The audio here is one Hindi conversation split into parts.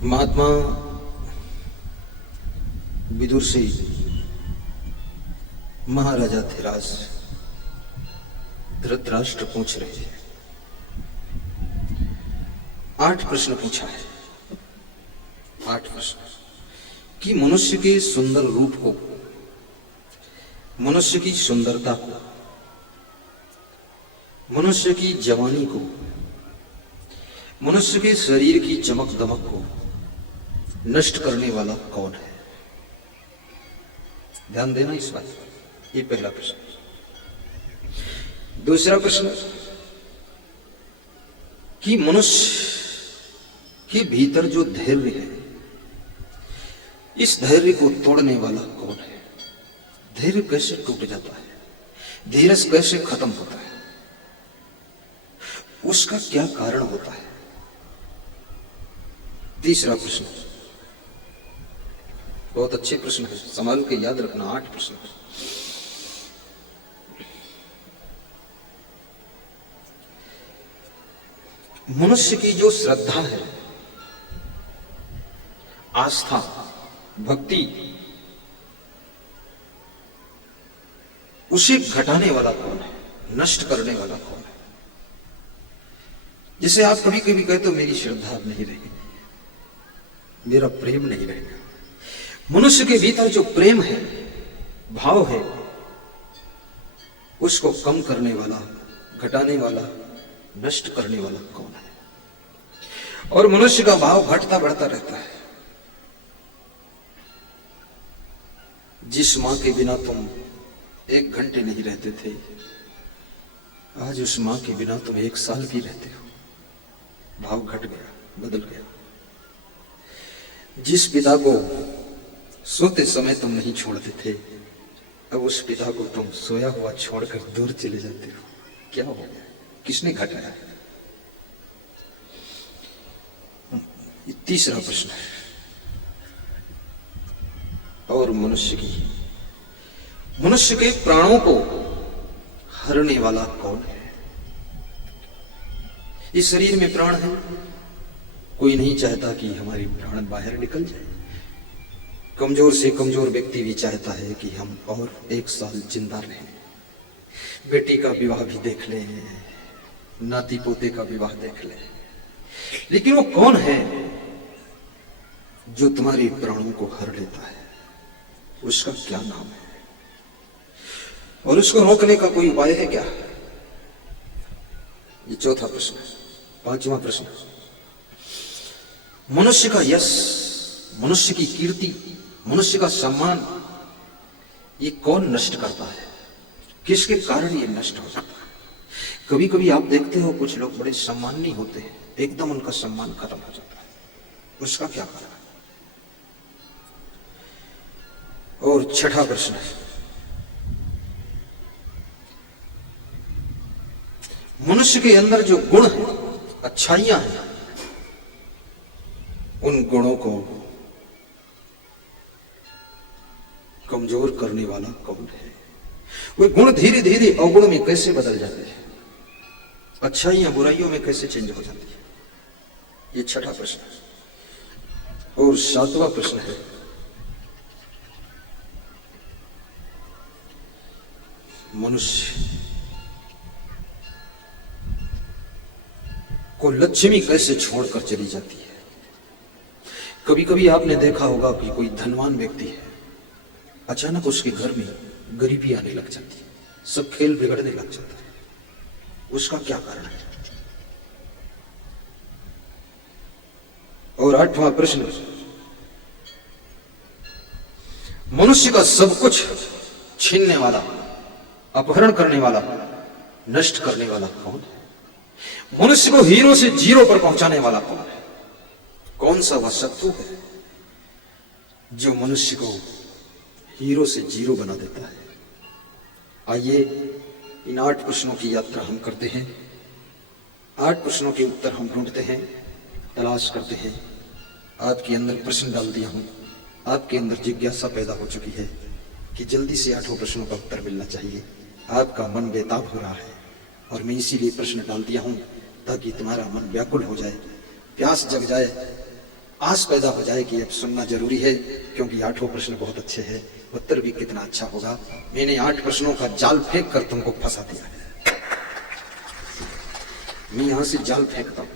महात्मा विदुर से महाराजा धीराज धृतराष्ट्र पूछ रहे थे। 8 प्रश्न पूछा है। 8 प्रश्न कि मनुष्य के सुंदर रूप को, मनुष्य की सुंदरता को, मनुष्य की जवानी को, मनुष्य के शरीर की चमक दमक को नष्ट करने वाला कौन है? ध्यान देना इस बात पर। ये पहला प्रश्न। दूसरा प्रश्न कि मनुष्य के भीतर जो धैर्य है, इस धैर्य को तोड़ने वाला कौन है? धैर्य कैसे टूट जाता है? धीरज कैसे खत्म होता है? उसका क्या कारण होता है? तीसरा प्रश्न, बहुत अच्छे प्रश्न है, संभाल के याद रखना। 8 प्रश्न। मनुष्य की जो श्रद्धा है, आस्था, भक्ति, उसे घटाने वाला कौन है? नष्ट करने वाला कौन है? जिसे आप कभी कभी कहते हो मेरी श्रद्धा अब नहीं रही, मेरा प्रेम नहीं रहेगा। मनुष्य के भीतर जो प्रेम है, भाव है, उसको कम करने वाला, घटाने वाला, नष्ट करने वाला कौन है? और मनुष्य का भाव घटता बढ़ता रहता है। जिस मां के बिना तुम 1 घंटे नहीं रहते थे, आज उस मां के बिना तुम 1 साल भी रहते हो। भाव घट गया, बदल गया। जिस पिता को सोते समय तुम नहीं छोड़ते थे, अब उस पिता को तुम सोया हुआ छोड़कर दूर चले जाते हो। क्या हो गया? किसने घटाया? ये तीसरा प्रश्न है। और मनुष्य के प्राणों को हरने वाला कौन है? इस शरीर में प्राण है, कोई नहीं चाहता कि हमारे प्राण बाहर निकल जाए। कमजोर से कमजोर व्यक्ति भी चाहता है कि हम और 1 साल जिंदा रहें। बेटी का विवाह भी देख ले, नाती पोते का विवाह देख ले, लेकिन वो कौन है जो तुम्हारे प्राणों को हर लेता है? उसका क्या नाम है? और उसको रोकने का कोई उपाय है क्या? ये चौथा प्रश्न है। 5वां प्रश्न, मनुष्य का यश, मनुष्य की कीर्ति, मनुष्य का सम्मान, ये कौन नष्ट करता है? किसके कारण ये नष्ट हो जाता है? कभी कभी आप देखते हो कुछ लोग बड़े सम्माननीय होते हैं, एकदम उनका सम्मान खत्म हो जाता है। उसका क्या कारण है? और 6वां प्रश्न है, मनुष्य के अंदर जो गुण है, अच्छाइयां हैं, उन गुणों को कमजोर करने वाला कौन है? वो गुण धीरे धीरे अवगुण में कैसे बदल जाते हैं? अच्छाइयां बुराइयों में कैसे चेंज हो जाती है? ये 6वां प्रश्न है। और 7वां प्रश्न है, मनुष्य को लक्ष्मी कैसे छोड़कर चली जाती है? कभी कभी आपने देखा होगा कि कोई धनवान व्यक्ति है, अचानक उसके घर में गरीबी आने लग जाती है, सब खेल बिगड़ने लग जाता है। उसका क्या कारण है? और 8वां प्रश्न, मनुष्य का सब कुछ छीनने वाला, अपहरण करने वाला, नष्ट करने वाला कौन है? मनुष्य को हीरो से जीरो पर पहुंचाने वाला कौन है? कौन सा वह शत्रु है जो मनुष्य को हीरो से जीरो बना देता है? आइए इन 8 प्रश्नों की यात्रा हम करते हैं। 8 प्रश्नों के उत्तर हम ढूंढते हैं, तलाश करते हैं। आपके अंदर प्रश्न डाल दिया हूं, आपके अंदर जिज्ञासा पैदा हो चुकी है कि जल्दी से 8 प्रश्नों का उत्तर मिलना चाहिए। आपका मन बेताब हो रहा है और मैं इसीलिए प्रश्न डाल दिया हूं ताकि तुम्हारा मन व्याकुल हो जाए, प्यास जग जाए आस पैदा हो जाए कि अब सुनना जरूरी है, क्योंकि 8 प्रश्न बहुत अच्छे हैं, उत्तर भी कितना अच्छा होगा। मैंने 8 प्रश्नों का जाल फेंक कर तुमको फंसा दिया है। मैं यहां से जाल फेंकता हूं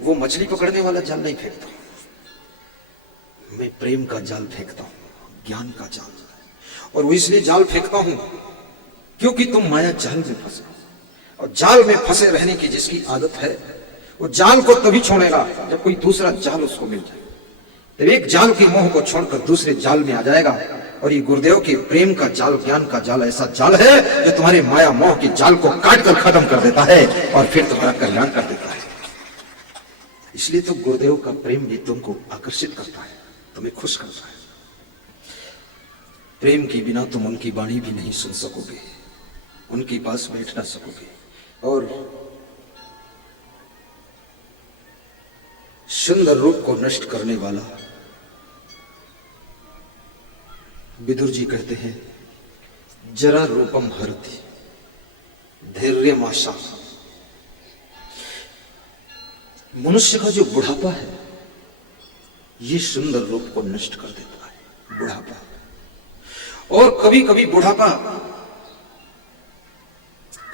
वो मछली पकड़ने वाला जाल नहीं फेंकता, मैं प्रेम का जाल फेंकता हूं, ज्ञान का जाल। और वो इसलिए जाल फेंकता हूं क्योंकि तुम माया जाल में फंसे, और जाल में फंसे रहने की जिसकी आदत है वो जाल को तभी छोड़ेगा जब कोई दूसरा जाल उसको मिल जाए। तब एक जाल की मोह को छोड़कर दूसरे जाल में आ जाएगा। और ये गुरुदेव के प्रेम का जाल, ज्ञान का जाल ऐसा जाल है जो तुम्हारे माया मोह के जाल को काट कर खत्म कर देता है और फिर तुम्हारा कल्याण कर देता है। इसलिए तो गुरुदेव का प्रेम भी तुमको आकर्षित करता है, तुम्हें खुश करता है। प्रेम के बिना तुम उनकी वाणी भी नहीं सुन सकोगे, उनके पास बैठ ना सकोगे। और सुंदर रूप को नष्ट करने वाला विदुर जी कहते हैं, जरा रूपम हरति धैर्यमाशा। मनुष्य का जो बुढ़ापा है ये सुंदर रूप को नष्ट कर देता है, बुढ़ापा। और कभी कभी बुढ़ापा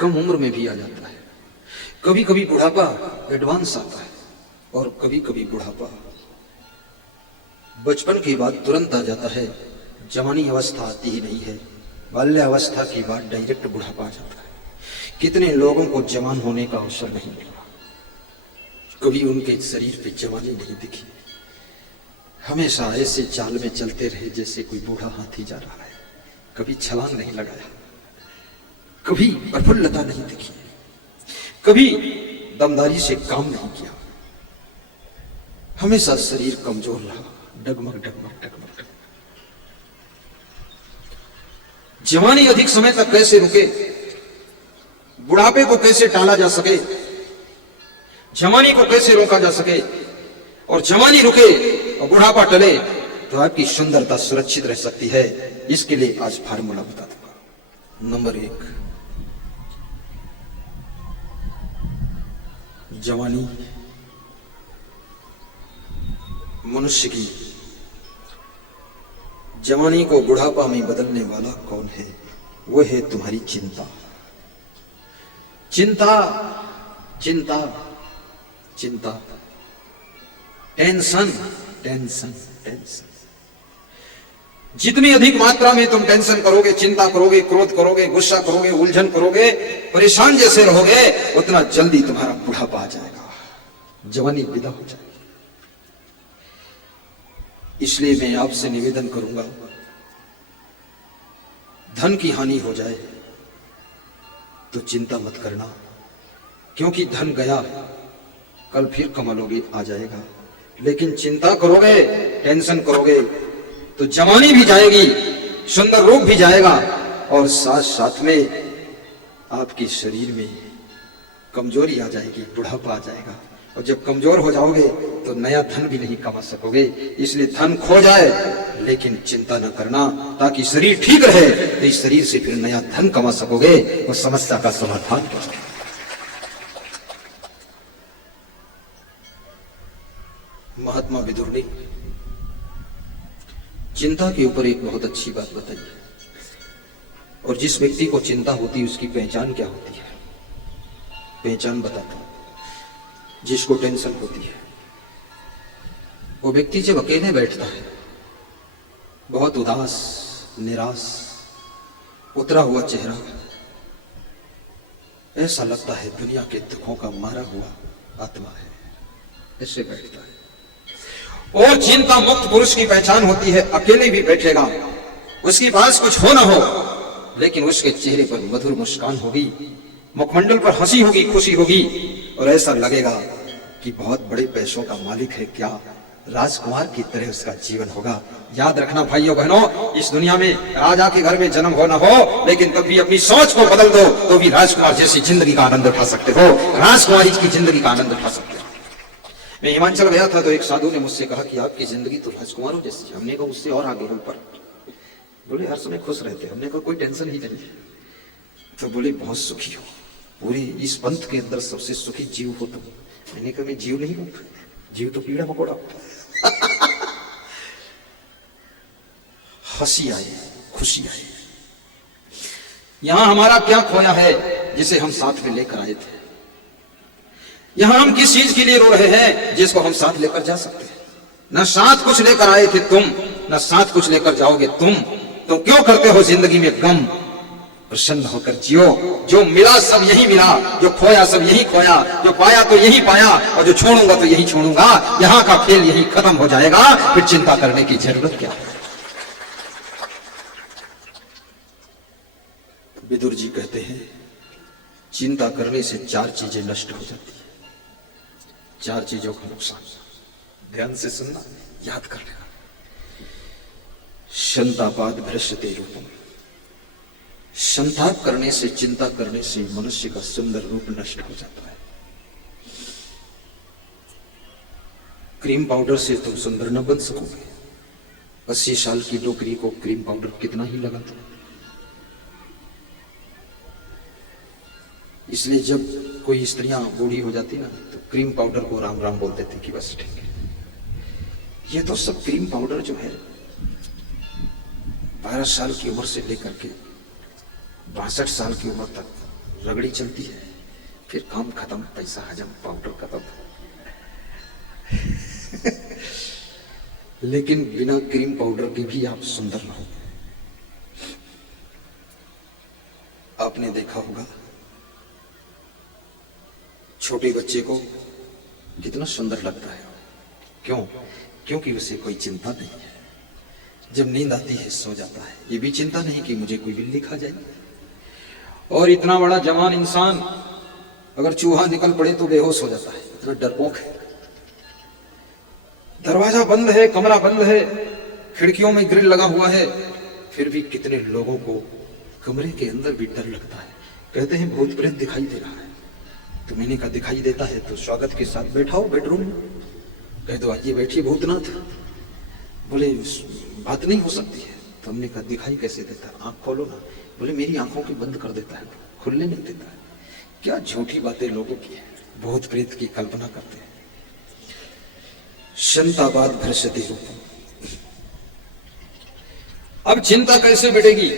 कम उम्र में भी आ जाता है, कभी कभी बुढ़ापा एडवांस आता है, और कभी कभी बुढ़ापा बचपन की बात तुरंत आ जाता है, जवानी अवस्था आती ही नहीं है, बाल्यावस्था की बात डायरेक्ट बुढ़ापा आ जाता है। कितने लोगों को जवान होने का अवसर नहीं मिला, कभी उनके शरीर पे जवानी नहीं दिखी, हमेशा ऐसे चाल में चलते रहे जैसे कोई बूढ़ा हाथी जा रहा है, कभी छलांग नहीं लगाया, कभी प्रफुल्लता नहीं दिखी, कभी दमदारी से काम नहीं किया, हमेशा शरीर कमजोर रहा, डगमग डगमग डगमग। जवानी अधिक समय तक कैसे रुके, बुढ़ापे को कैसे टाला जा सके, जवानी को कैसे रोका जा सके, और जवानी रुके और बुढ़ापा टले तो आपकी सुंदरता सुरक्षित रह सकती है। इसके लिए आज फार्मूला बता दूंगा। नंबर 1, जवानी मनुष्य की, जवानी को बुढ़ापा में बदलने वाला कौन है? वो है तुम्हारी चिंता। चिंता चिंता चिंता, टेंशन टेंशन टेंशन। जितनी अधिक मात्रा में तुम टेंशन करोगे, चिंता करोगे, क्रोध करोगे, गुस्सा करोगे, उलझन करोगे, परेशान जैसे रहोगे, उतना जल्दी तुम्हारा बुढ़ापा आ जाएगा, जवानी विदा हो जाएगी। इसलिए मैं आपसे निवेदन करूंगा, धन की हानि हो जाए तो चिंता मत करना, क्योंकि धन गया कल फिर कमलोगे आ जाएगा। लेकिन चिंता करोगे, टेंशन करोगे तो जवानी भी जाएगी, सुंदर रूप भी जाएगा, और साथ साथ में आपके शरीर में कमजोरी आ जाएगी, बुढ़ापा आ जाएगा। और जब कमजोर हो जाओगे तो नया धन भी नहीं कमा सकोगे। इसलिए धन खो जाए लेकिन चिंता न करना, ताकि शरीर ठीक रहे, तो इस शरीर से फिर नया धन कमा सकोगे और समस्या का समाधान कर सकोगे। महात्मा विदुर ने चिंता के ऊपर एक बहुत अच्छी बात बताई है। और जिस व्यक्ति को चिंता होती है उसकी पहचान क्या होती है, पहचान बताता हूं। जिसको टेंशन होती है वो व्यक्ति जब अकेले बैठता है, बहुत उदास, निराश, उतरा हुआ चेहरा, ऐसा लगता है दुनिया के दुखों का मारा हुआ आत्मा है, ऐसे बैठता है। और चिंता मुक्त पुरुष की पहचान होती है, अकेले भी बैठेगा, उसके पास कुछ हो ना हो, लेकिन उसके चेहरे पर मधुर मुस्कान होगी, मुखमंडल पर हंसी होगी, खुशी होगी, और ऐसा लगेगा कि बहुत बड़े पैसों का मालिक है, क्या राजकुमार की तरह उसका जीवन होगा। याद रखना भाइयों बहनों, इस दुनिया में राजा के घर में जन्म हो ना हो, लेकिन कभी अपनी सोच को बदल दो तो भी राजकुमार जैसी जिंदगी का आनंद उठा सकते हो, राजकुमारी की जिंदगी का आनंद उठा सकते हो। मैं हिमाचल गया था तो एक साधु ने मुझसे कहा कि आपकी जिंदगी तो राजकुमारों जैसी। हमने कहा उससे और आगे ऊपर। बोले हर समय खुश रहते। हमने कहा कोई टेंशन ही नहीं। तो बोले बहुत सुखी हो, पूरे इस पंथ के अंदर सबसे सुखी जीव हो तुम। मैंने कहा मैं जीव नहीं हूं, जीव तो कीड़ा मकोड़ा। हंसी आई, खुशी आई। यहां हमारा क्या खोया है जिसे हम साथ में लेकर आए थे? यहां हम किस चीज के लिए रो रहे हैं जिसको हम साथ लेकर जा सकते हैं? न साथ कुछ लेकर आए थे तुम, न साथ कुछ लेकर जाओगे तुम, तो क्यों करते हो जिंदगी में गम? प्रसन्न होकर जियो, जो मिला सब यही मिला, जो खोया सब यही खोया, जो पाया तो यही पाया, और जो छोड़ूंगा तो यही छोड़ूंगा। यहां का खेल यही खत्म हो जाएगा, फिर चिंता करने की जरूरत क्या है? विदुर जी कहते हैं चिंता करने से 4 चीजें नष्ट हो जाती है। 4 चीजों का नुकसान, ध्यान से सुनना, याद कर लेना। संतापाद भ्रष्यते रूपम, संताप करने से, चिंता करने से मनुष्य का सुंदर रूप नष्ट हो जाता है। क्रीम पाउडर से तुम सुंदर न बन सकोगे। 80 साल की डोकरी को क्रीम पाउडर कितना ही लगा था। इसलिए जब कोई स्त्रियां बूढ़ी हो जाती ना तो क्रीम पाउडर को राम राम बोलते थे कि बस ठीक है। ये तो सब क्रीम पाउडर जो है 12 साल की उम्र से लेकर के 62 साल की उम्र तक रगड़ी चलती है, फिर काम खत्म, पैसा हजम, पाउडर खत्म। लेकिन बिना क्रीम पाउडर के भी आप सुंदर ना हो। आपने देखा होगा छोटे बच्चे को कितना सुंदर लगता है। क्यों? क्योंकि उसे कोई चिंता नहीं है। जब नींद आती है सो जाता है, ये भी चिंता नहीं कि मुझे कोई बिल्ली खा जाए। और इतना बड़ा जवान इंसान अगर चूहा निकल पड़े तो बेहोश हो जाता है, इतना डरपोक है। दरवाजा बंद है, कमरा बंद है, खिड़कियों में ग्रिल लगा हुआ है, फिर भी कितने लोगों को कमरे के अंदर भी डर लगता है। कहते हैं भूत प्रेत दिखाई दे रहा है। तो मैंने कहा दिखाई देता है तो स्वागत के साथ बैठाओ बेडरूम में। कह दो आइए बैठिए भूतनाथ। बोले बात नहीं हो सकती है। तो हमने कहा दिखाई कैसे देता है? आंख खोलो ना। बोले मेरी आंखों की बंद कर देता है, खुलने नहीं देता है। क्या झूठी बातें लोगों की है, भूत प्रेत की कल्पना करते हैं। संतापाद भ्रष्यति रूपम। अब चिंता कैसे मिटेगी?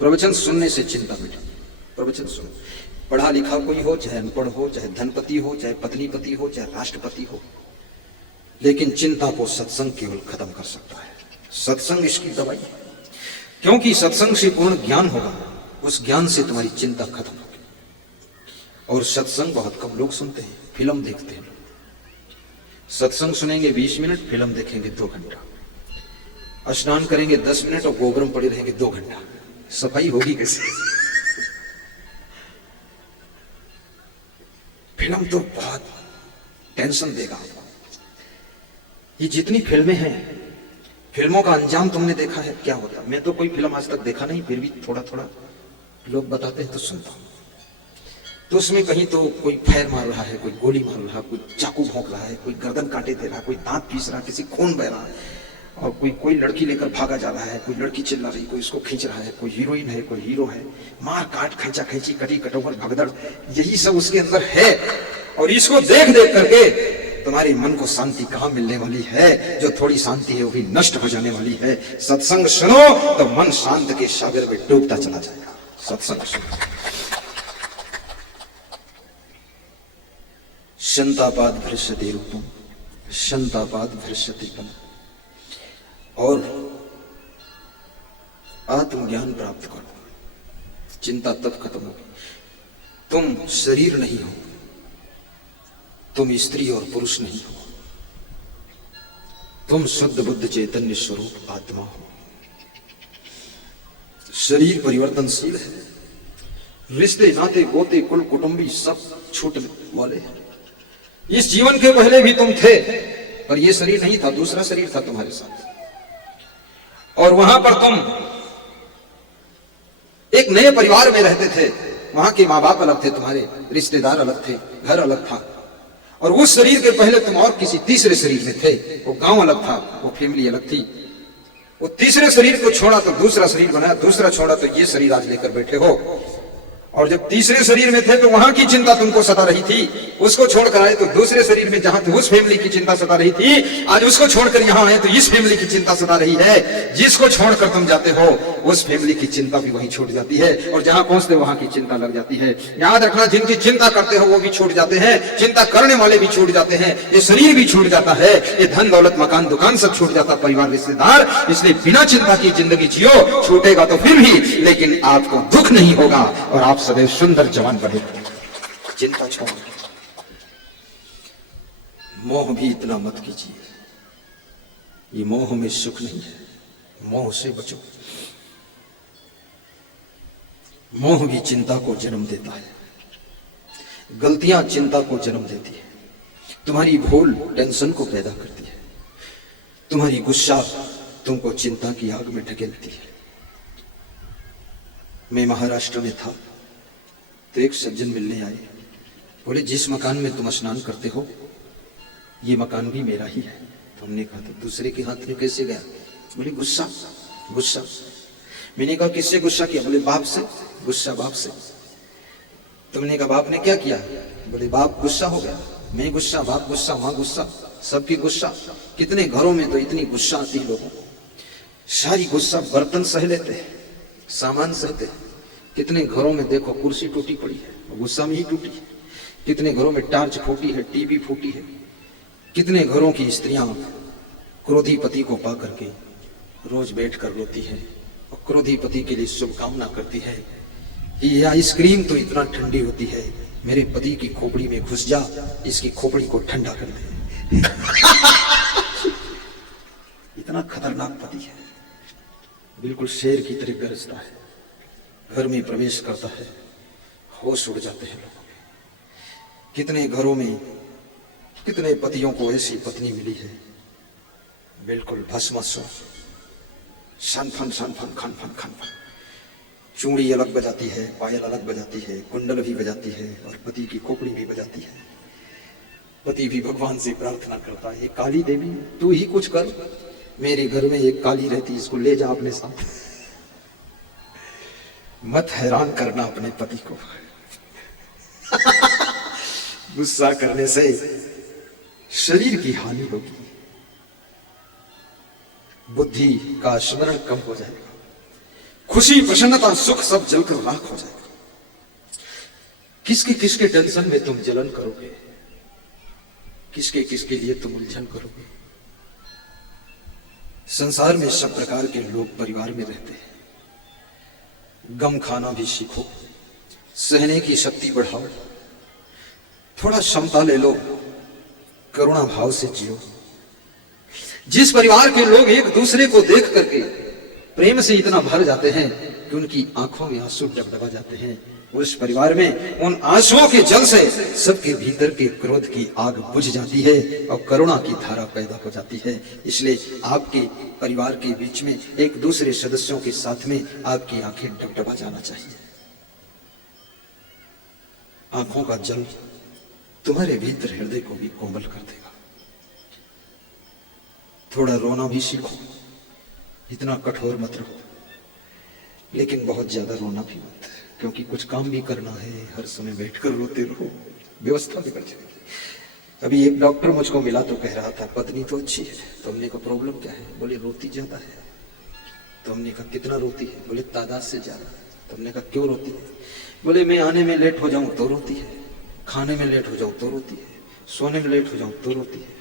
प्रवचन सुनने से चिंता मिटेगी। प्रवचन सुनो। पढ़ा लिखा कोई हो, चाहे अनपढ़ हो, चाहे धनपति हो, चाहे पत्नीपति हो, चाहे राष्ट्रपति हो, लेकिन चिंता को सत्संग केवल खत्म कर सकता है। सत्संग इसकी दवाई है। क्योंकि सत्संग से पूर्ण ज्ञान होगा, उस ज्ञान से तुम्हारी चिंता खत्म होगी। और सत्संग बहुत कम लोग सुनते हैं, फिल्म देखते हैं। सत्संग सुनेंगे 20 मिनट, फिल्म देखेंगे 2 घंटा। स्नान करेंगे 10 मिनट और गोबर में पड़े रहेंगे 2 घंटा। सफाई होगी कैसे? फिल्म तो बहुत टेंशन देगा आपको। ये जितनी फिल्में हैं, फिल्मों का अंजाम तुमने देखा है क्या होता? मैं तो कोई फिल्म आज तक देखा नहीं, फिर भी थोड़ा थोड़ा लोग बताते हैं तो सुनता हूं। तो उसमें कहीं तो कोई फायर मार रहा है, कोई गोली मार रहा है, कोई चाकू भोंक रहा है, कोई गर्दन काटे दे रहा है, कोई दांत पीस रहा है, किसी खून बह रहा है, और कोई लड़की लेकर भागा जा रहा है, कोई लड़की चिल्ला रही, कोई उसको खींच रहा है, कोई हीरोइन है, कोई हीरो है, मार काट, खींचा खींची, कटी कटोवर, भगदड़, यही सब उसके अंदर है। और इसको देख देख करके तुम्हारे मन को शांति कहां मिलने वाली है? जो थोड़ी शांति है वो भी नष्ट हो जाने वाली है। सत्संग सुनो तो मन शांत के सागर में डूबता चला जाएगा। सत्संग सुनो। संतापाद भ्रष्यति रूपम, संतापाद भ्रष्यति पम। और आत्मज्ञान प्राप्त करो, चिंता तब खत्म होगी। तुम शरीर नहीं हो, तुम स्त्री और पुरुष नहीं हो, तुम शुद्ध बुद्ध चैतन्य स्वरूप आत्मा हो। शरीर परिवर्तनशील है, रिश्ते नाते गोते कुल कुटुंबी सब छूटने वाले हैं। इस जीवन के पहले भी तुम थे, पर यह शरीर नहीं था, दूसरा शरीर था तुम्हारे साथ। और वहां पर तुम एक नए परिवार में रहते थे। वहां के माँ बाप अलग थे, तुम्हारे रिश्तेदार अलग थे, घर अलग था। और उस शरीर के पहले तुम और किसी तीसरे शरीर में थे। वो गांव अलग था, वो फैमिली अलग थी। वो तीसरे शरीर को छोड़ा तो दूसरा शरीर बनाया, दूसरा छोड़ा तो ये शरीर आज लेकर बैठे हो। और जब तीसरे शरीर में थे तो वहां की चिंता तुमको सता रही थी, उसको छोड़कर आए तो दूसरे शरीर में जहां थे उस फैमिली की चिंता सता रही थी, आज उसको छोड़कर यहाँ आए तो इस फैमिली की चिंता सता रही है। जिसको छोड़कर तुम जाते हो उस फैमिली की चिंता भी वहीं छूट जाती है और जहां पहुंचते वहां की चिंता लग जाती है। याद रखना, जिनकी चिंता करते हो वो भी छूट जाते हैं, चिंता करने वाले भी छूट जाते हैं, ये शरीर भी छूट जाता है, ये धन दौलत मकान दुकान सब छूट जाता, परिवार रिश्तेदार। इसलिए बिना चिंता की जिंदगी जियो, छूटेगा तो फिर भी, लेकिन आपको दुख नहीं होगा और आप सदैव सुंदर जवान बने। चिंता छोड़, मोह भी इतना मत कीजिए, ये मोह में सुख नहीं है, मोह से बचो। मोह भी चिंता को जन्म देता है, गलतियां चिंता को जन्म देती है, तुम्हारी भूल टेंशन को पैदा करती है, तुम्हारी गुस्सा तुमको चिंता की आग में ढकेलती है। मैं महाराष्ट्र में था तो एक सज्जन मिलने आए, बोले जिस मकान में तुम स्नान करते हो ये मकान भी मेरा ही है। तो हमने कहा तो दूसरे के हाथ में कैसे गया? बोले गुस्सा गुस्सा। मैंने कहा किससे गुस्सा किया? बोले बाप से। गुस्सा बाप से। तुमने कहा बाप ने क्या किया? बोले बाप गुस्सा हो गया। मैं गुस्सा, बाप गुस्सा, माँ गुस्सा, सबकी गुस्सा। कितने घरों में तो इतनी गुस्सा आती है लोगों को, सारी गुस्सा बर्तन सह लेते हैं, सामान सहते हैं। कितने घरों में देखो कुर्सी टूटी पड़ी है, गुस्सा में ही टूटी है। कितने घरों में टार्च फूटी है, टीवी फूटी है। कितने घरों की स्त्रियां क्रोधी पति को पा करके रोज बैठ कर रोती है और क्रोधी पति के लिए शुभकामना करती है कि ये आइसक्रीम तो इतना ठंडी होती है, मेरे पति की खोपड़ी में घुस जा, इसकी खोपड़ी को ठंडा कर दे। इतना खतरनाक पति है, बिल्कुल शेर की तरह गरजता है, घर में प्रवेश करता है, होश उड़ जाते हैं लोगों के। कितने घरों में कितने पतियों को ऐसी पत्नी मिली है, बिल्कुल भस्मासुर, सनफन सनफन खनफन खनफन, चूड़ी अलग बजाती है, पायल अलग बजाती है, कुंडल भी बजाती है और पति की खोपड़ी भी बजाती है। पति भी भगवान से प्रार्थना करता है, काली देवी तू ही कुछ कर, मेरे घर में एक काली रहती, इसको ले जा अपने साथ। मत हैरान करना अपने पति को। गुस्सा करने से शरीर की हानि होगी, बुद्धि का स्मरण कम हो जाएगा, खुशी प्रसन्नता सुख सब जलकर राख हो जाएगा। किसके किसके टेंशन में तुम जलन करोगे, किसके किसके लिए तुम उलझन करोगे। संसार में सब प्रकार के लोग परिवार में रहते हैं। गम खाना भी सीखो, सहने की शक्ति बढ़ाओ, थोड़ा क्षमता ले लो, करुणा भाव से जियो। जिस परिवार के लोग एक दूसरे को देख करके प्रेम से इतना भर जाते हैं कि उनकी आंखों में आंसू डबडबा जाते हैं, उस परिवार में उन आंसुओं के जल से सबके भीतर के क्रोध की आग बुझ जाती है और करुणा की धारा पैदा हो जाती है। इसलिए आपके परिवार के बीच में एक दूसरे सदस्यों के साथ में आपकी आंखें डबडबा जाना चाहिए। आंखों का जल तुम्हारे भीतर हृदय को भी कोमल कर देगा। थोड़ा रोना भी सीखो, इतना कठोर मत रहो, लेकिन बहुत ज्यादा रोना भी मत, क्योंकि कुछ काम भी करना है, हर समय बैठकर रोते रहो, व्यवस्था बिगड़ जाएगी। अभी एक डॉक्टर मुझको मिला तो कह रहा था पत्नी तो अच्छी है, तो हमने कहा प्रॉब्लम क्या है? बोले रोती ज्यादा है। तो हमने कहा कितना रोती है? बोले तादाद से ज्यादा। तो हमने कहा क्यों रोती है? बोले मैं आने में लेट हो जाऊं तो रोती है, खाने में लेट हो जाऊं तो रोती है, सोने में लेट हो जाऊं तो रोती है,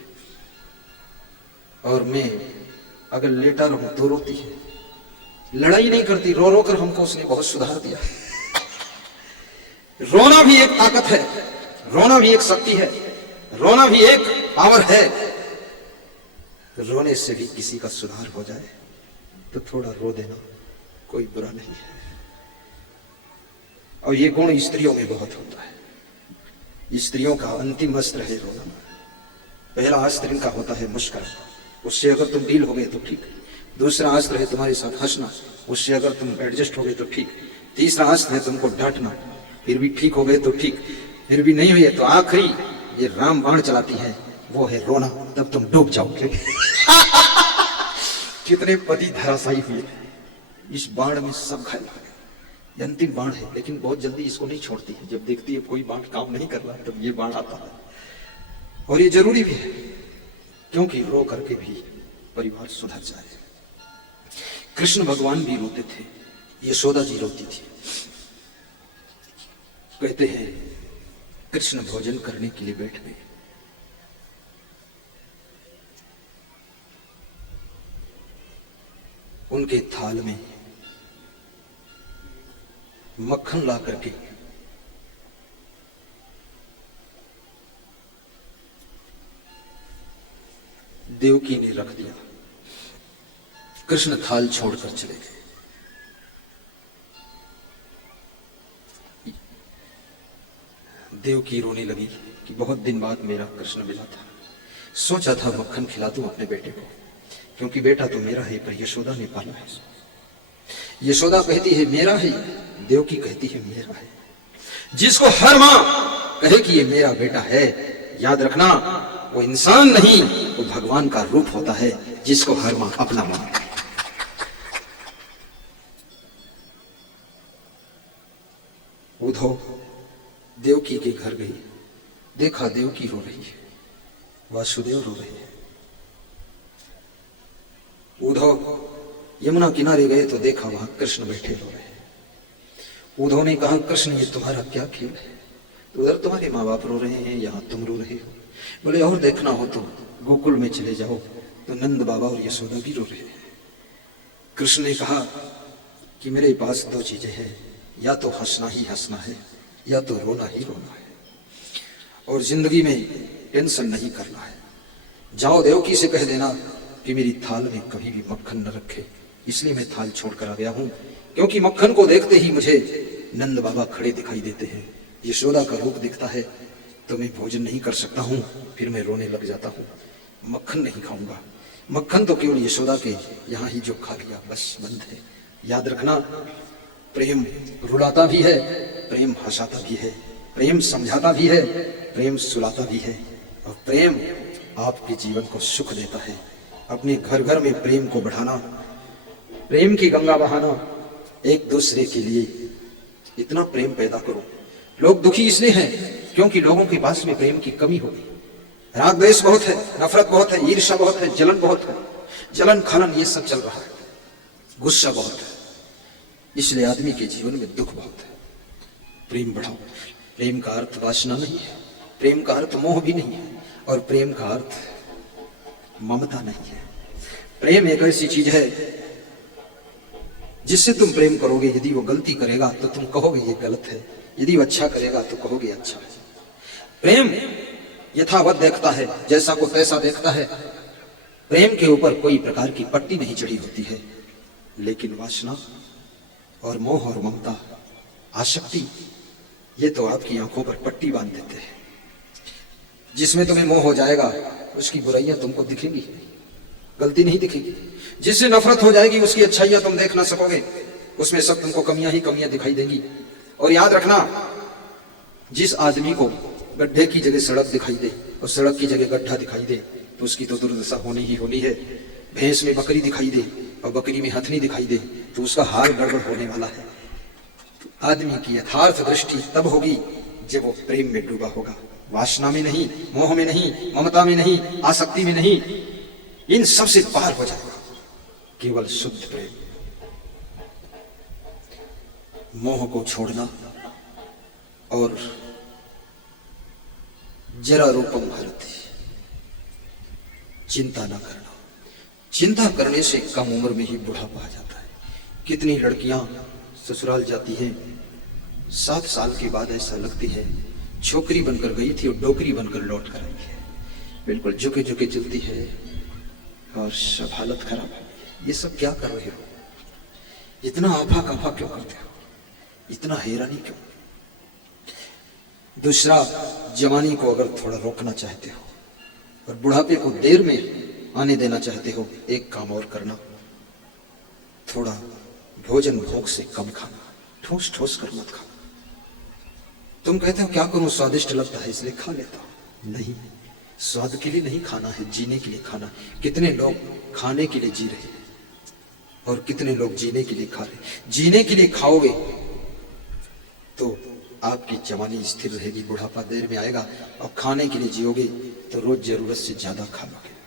और मैं अगर लेटा रहूं तो रोती है। लड़ाई नहीं करती, रो रो कर हमको उसने बहुत सुधार दिया। रोना भी एक ताकत है, रोना भी एक शक्ति है, रोना भी एक पावर है। रोने से भी किसी का सुधार हो जाए तो थोड़ा रो देना कोई बुरा नहीं है। और ये गुण स्त्रियों में बहुत होता है। स्त्रियों का अंतिम अस्त्र है रोना। पहला अस्त्र इनका होता है मुस्कुराना, उससे अगर तुम डील हो गए तो ठीक। दूसरा अस्त्र है तुम्हारे साथ हंसना, उससे अगर तुम एडजस्ट हो गए तो ठीक। तीसरा अस्त्र है तुमको डांटना, फिर भी ठीक हो गए तो ठीक, फिर भी नहीं हुए तो आखिरी ये राम बाण चलाती है, वो है रोना, तब तुम डूब जाओगे। कितने पति धराशायी हुए, इस बाण में सब घायल हो गए। ये अंतिम बाण है, लेकिन बहुत जल्दी इसको नहीं छोड़ती है। जब देखती है कोई बाण काम नहीं कर रहा तब ये बाण आता है। और ये जरूरी भी है, क्योंकि रो करके भी परिवार सुधर जाए। कृष्ण भगवान भी रोते थे, यशोदा जी रोती थी। कहते हैं कृष्ण भोजन करने के लिए बैठ गए। उनके थाल में मक्खन ला करके देवकी ने रख दिया। कृष्ण थाल छोड़कर चले गए। देवकी रोने लगी कि बहुत दिन बाद मेरा कृष्ण मिला था। सोचा था मक्खन खिला दूं अपने बेटे को, क्योंकि बेटा तो मेरा है, पर यशोदा ने पाला है। यशोदा कहती है मेरा है, देवकी कहती है मेरा है। जिसको हर मां कहे कि ये मेरा बेटा है, याद रखना वो इंसान नहीं, वो भगवान का रूप होता है, जिसको हर मां अपना मानती है। उद्धव देवकी के घर गई, देखा देवकी रो रही है, वासुदेव रो रहे हैं। उद्धव यमुना किनारे गए तो देखा वहां कृष्ण बैठे रो रहे हैं। उद्धव ने कहा कृष्ण ये तुम्हारा क्या खेल है? तो उधर तुम्हारे माँ बाप रो रहे हैं, यहाँ तुम रो रहे हो। बोले और देखना हो तो गोकुल में चले जाओ, तो नंद बाबा और यशोदा भी रो रहे हैं। कृष्ण ने कहा कि मेरे पास दो चीजें हैं, या तो हंसना ही हंसना है, या तो रोना ही रोना है, और जिंदगी में टेंशन नहीं करना है। जाओ देवकी से कह देना कि मेरी थाल में कभी भी मक्खन न रखे, इसलिए मैं थाल छोड़कर आ गया हूं, क्योंकि मक्खन को देखते ही मुझे नंद बाबा खड़े दिखाई देते हैं, यशोदा का रूप दिखता है, तो मैं भोजन नहीं कर सकता हूं, फिर मैं रोने लग जाता हूं, मक्खन नहीं खाऊंगा। मक्खन तो केवल यशोदा के यहाँ ही जो खा लिया बस बंद है। याद रखना प्रेम रुलाता भी है, प्रेम हंसाता भी है, प्रेम समझाता भी है, प्रेम सुलाता भी है, और प्रेम आपके जीवन को सुख देता है। अपने घर घर में प्रेम को बढ़ाना, प्रेम की गंगा बहाना, एक दूसरे के लिए इतना प्रेम पैदा करो। लोग दुखी इसलिए हैं क्योंकि लोगों के पास में प्रेम की कमी हो गई। राग द्वेष बहुत है, नफरत बहुत है, ईर्ष्या बहुत है, जलन बहुत है, जलन खलन ये सब चल रहा है, गुस्सा बहुत है, इसलिए आदमी के जीवन में दुख बहुत है। प्रेम बढ़ाओ। प्रेम का अर्थ वासना नहीं है, प्रेम का अर्थ मोह भी नहीं है, और प्रेम का अर्थ ममता नहीं है। प्रेम एक ऐसी चीज है जिससे तुम प्रेम करोगे, यदि वो गलती करेगा तो तुम कहोगे ये गलत है, यदि वो अच्छा करेगा तो कहोगे अच्छा है। प्रेम यथावत देखता है, जैसा को तैसा देखता है। प्रेम के ऊपर कोई प्रकार की पट्टी नहीं चढ़ी होती है, लेकिन वासना और मोह और ममता, आसक्ति, ये तो आपकी आंखों पर पट्टी बांध देते हैं। जिसमें तुम्हें मोह हो जाएगा उसकी बुराइयां तुमको दिखेंगी, गलती नहीं दिखेगी। जिससे नफरत हो जाएगी उसकी अच्छाइयां तुम देख ना सकोगे, उसमें सब तुमको कमियां ही कमियां दिखाई देंगी। और याद रखना, जिस आदमी को गड्ढे की जगह सड़क दिखाई दे और सड़क की जगह गड्ढा दिखाई दे, तो उसकी तो दुर्दशा होनी ही होनी है। भैंस में बकरी दिखाई दे और बकरी में हथनी दिखाई दे, तो उसका हाल गड़बड़ होने वाला है। तो आदमी की यथार्थ दृष्टि तब होगी जब वो प्रेम में डूबा होगा, वासना में नहीं, मोह में नहीं, ममता में नहीं, आसक्ति में नहीं, इन सब से पार हो जाएगा केवल शुद्ध प्रेम। मोह को छोड़ना और जरा रूपम भारती, चिंता ना करना। चिंता करने से कम उम्र में ही बुढ़ापा आ जाता है। कितनी लड़कियां ससुराल जाती हैं, 7 साल के बाद ऐसा लगती है छोकरी बनकर गई थी और डोकरी बनकर लौट कर आई है, बिल्कुल झुके झुके चलती है और सब हालत खराब है। ये सब क्या कर रहे हो? इतना आफा काफा क्यों करते हो? इतना हैरानी क्यों? दूसरा, जवानी को अगर थोड़ा रोकना चाहते हो और बुढ़ापे को देर में आने देना चाहते हो, एक काम और करना, थोड़ा भोजन भोग से कम खाना, ठोस ठोस कर मत खाना। तुम कहते हो क्या करूं, स्वादिष्ट लगता है इसलिए खा लेता हूं। नहीं, स्वाद के लिए नहीं खाना है, जीने के लिए खाना। कितने लोग खाने के लिए जी रहे हैं और कितने लोग जीने के लिए खा रहे हैं। जीने के लिए खाओगे आपकी जवानी स्थिर रहेगी, बुढ़ापा देर में आएगा और खाने के लिए जियोगे तो रोज जरूरत से ज्यादा खा लोगे।